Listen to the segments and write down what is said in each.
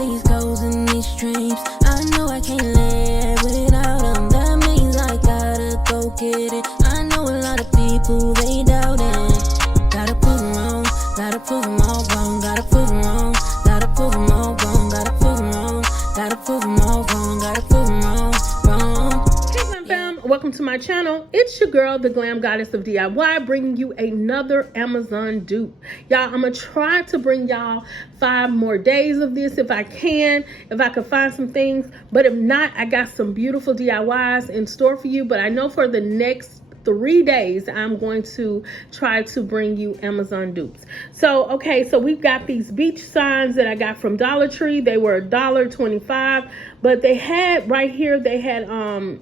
these goals and these dreams. I know I can't live without them. That means I gotta go get it. I know a lot of people, they doubt it. Gotta prove them wrong, gotta prove them all wrong. Gotta prove them wrong, gotta prove them all wrong. Gotta prove them wrong, gotta prove them all wrong. Gotta prove them wrong, wrong. Hey Glam Fam, welcome to my channel. It's your girl, the Glam Goddess of DIY, bringing you another Amazon dupe. Y'all, I'm gonna try to bring y'all 5 more days of this if I can, if I could find some things. But if not, I got some beautiful DIYs in store for you. But I know for the next 3 days, I'm going to try to bring you Amazon dupes. So, okay, so we've got these beach signs that I got from Dollar Tree. They were $1.25, but they had right here, they had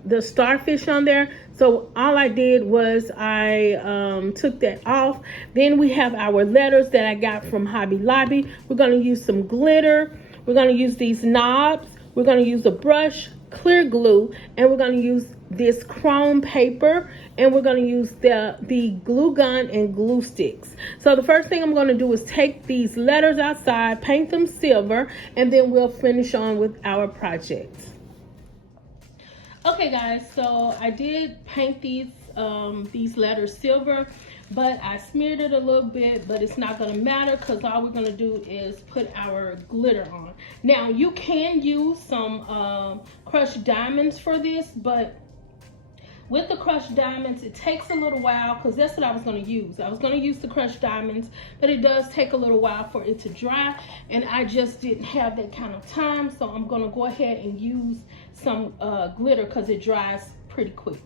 the starfish on there. So all I did was I took that off. Then we have our letters that I got from Hobby Lobby. We're going to use some glitter. We're going to use these knobs. We're going to use a brush, clear glue, and we're going to use this chrome paper, and we're going to use the glue gun and glue sticks. So the first thing I'm going to do is take these letters outside, paint them silver, and then we'll finish on with our project. Okay guys, so I did paint these letters silver, but I smeared it a little bit, but it's not going to matter because all we're going to do is put our glitter on. Now you can use some crushed diamonds for this, but with the crushed diamonds, it takes a little while because that's what I was going to use. I was going to use the crushed diamonds, but it does take a little while for it to dry, and I just didn't have that kind of time, so I'm going to go ahead and use some glitter because it dries pretty quick.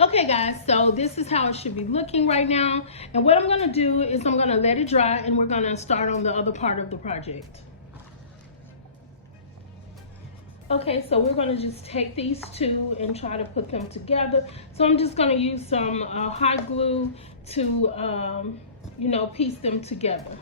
Okay guys, so this is how it should be looking right now, and what I'm going to do is I'm going to let it dry and we're going to start on the other part of the project. Okay, so we're going to just take these two and try to put them together. So I'm just going to use some hot glue to you know, piece them together.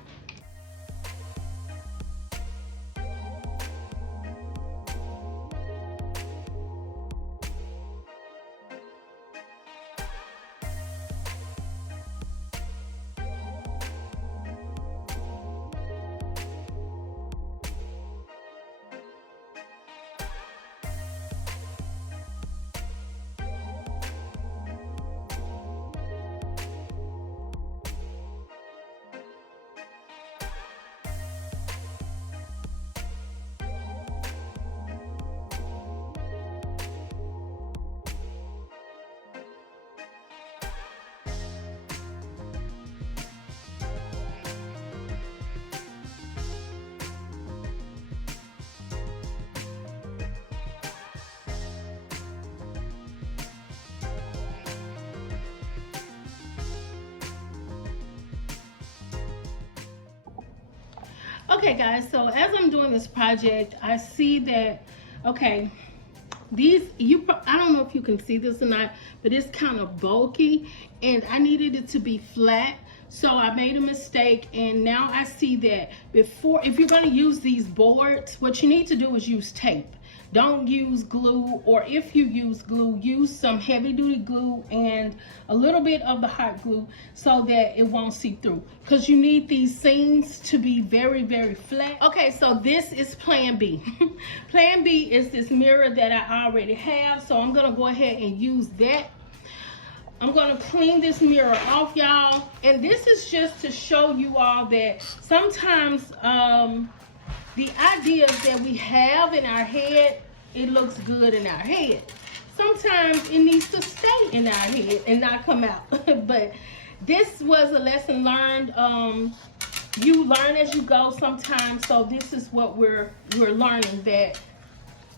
Okay guys, so as I'm doing this project, I see that, okay, these, I don't know if you can see this or not, but it's kind of bulky, and I needed it to be flat So I made a mistake, and now I see that before, if you're going to use these boards, what you need to do is use tape. Don't use glue, or if you use glue, use some heavy duty glue and a little bit of the hot glue so that it won't seep through, because you need these seams to be very, very flat. Okay, so this is plan B. Plan B is this mirror that I already have, so I'm gonna go ahead and use that. I'm gonna clean this mirror off, y'all, and this is just to show you all that sometimes the ideas that we have in our head, it looks good in our head. Sometimes it needs to stay in our head and not come out. But this was a lesson learned. You learn as you go sometimes. So this is what we're learning, that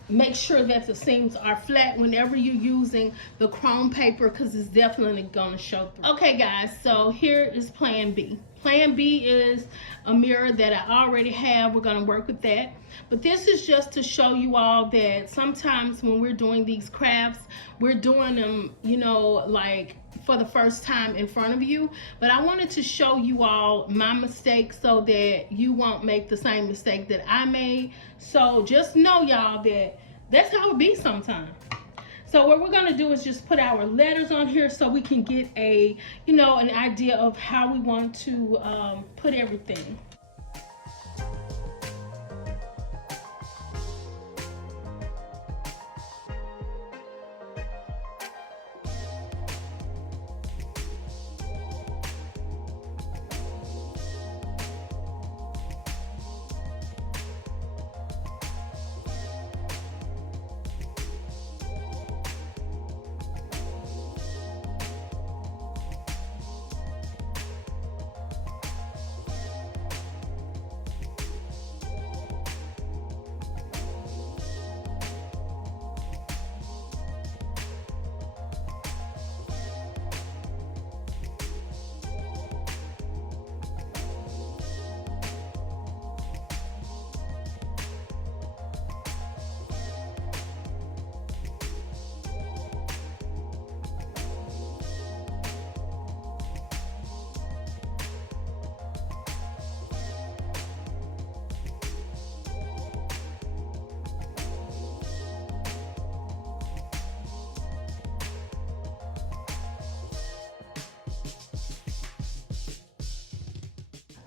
make sure that the seams are flat whenever you're using the chrome paper, because it's definitely gonna show through. Okay guys, so here is plan B. Plan B is a mirror that I already have. We're gonna work with that. But this is just to show you all that sometimes when we're doing these crafts, we're doing them, you know, like for the first time in front of you. But I wanted to show you all my mistakes so that you won't make the same mistake that I made. So just know, y'all, that that's how it be sometimes. So what we're gonna do is just put our letters on here so we can get a, you know, an idea of how we want to put everything.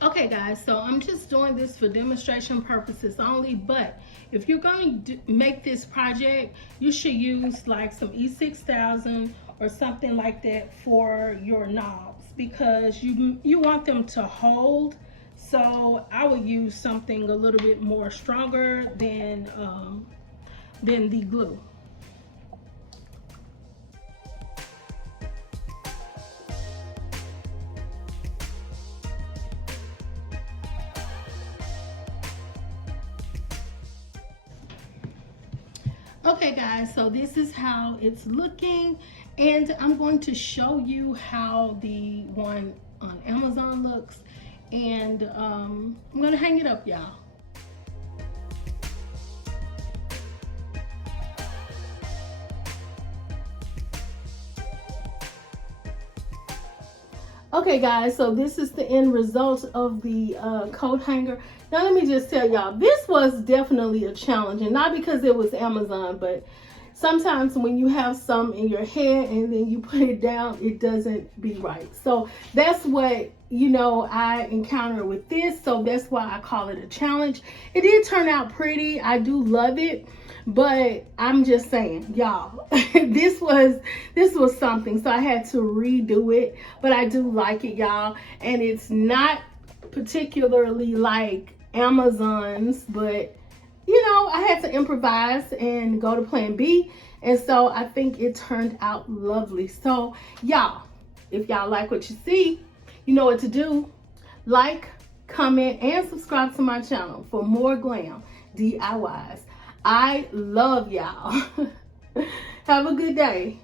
Okay guys, so I'm just doing this for demonstration purposes only, but if you're going to make this project, you should use like some E6000 or something like that for your knobs, because you want them to hold. So I would use something a little bit more stronger than the glue. Okay guys, so this is how it's looking, and I'm going to show you how the one on Amazon looks, and I'm gonna hang it up, y'all. Okay guys, so this is the end result of the coat hanger. Now let me just tell y'all, this was definitely a challenge, and not because it was Amazon, but sometimes when you have some in your head and then you put it down, it doesn't be right. So that's what, you know, I encounter with this, so that's why I call it a challenge. It did turn out pretty. I do love it. But I'm just saying, y'all, this was something. So I had to redo it. But I do like it, y'all. And it's not particularly like Amazon's, but you know, I had to improvise and go to plan B. And so I think it turned out lovely. So y'all, if y'all like what you see, you know what to do. Like, comment, and subscribe to my channel for more glam DIYs. I love y'all. Have a good day.